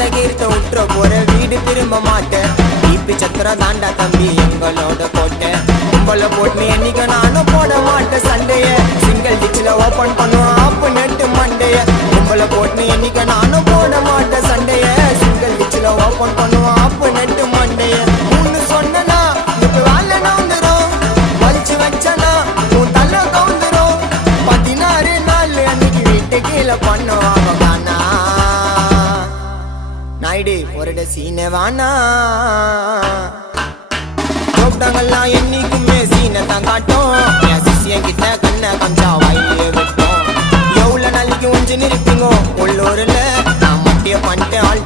பத்த கீர்த்த உற்ற போற வீடு திரும்ப மாட்டேன் ஈப்பி சத்திரம் தாண்டா தம்பி எங்களோட கோட்டை உங்களை போட்டு என்னைக்கு நானும் போட மாட்டேன் சண்டைய சிங்கிள் டிச்சில் ஓப்பன் பண்ணுவோம் ஆப்பு நெட்டு மண்டைய உங்களை போட்டு என்னைக்கு நானும் போட மாட்டேன் சண்டைய சிங்கிள் டிச்சில் ஓப்பன் பண்ணுவோம் ஆப்பு நெட்டு மண்டைய மூணு சொன்னா இப்ப வேலை நவுந்துரும் வலிச்சு வச்சனா உன் தலை கவுந்துரும் 16 நாள் அன்னைக்கு வீட்டு கீழே பண்ணுவாங்க காணா நாயுடு ஒரு சீனை வானா கூப்பிட்டாங்கல்லாம் என்னைக்குமே சீனை தான் காட்டும் என் சிசியன் கிட்ட கண்ணை கஞ்சா வாயிலே விட்டோம் எவ்வளவு நாளைக்கு ஒஞ்சு நிற்பீங்க உள்ளூர்ல நான் மட்டிய பண்ணிட்டு ஆள்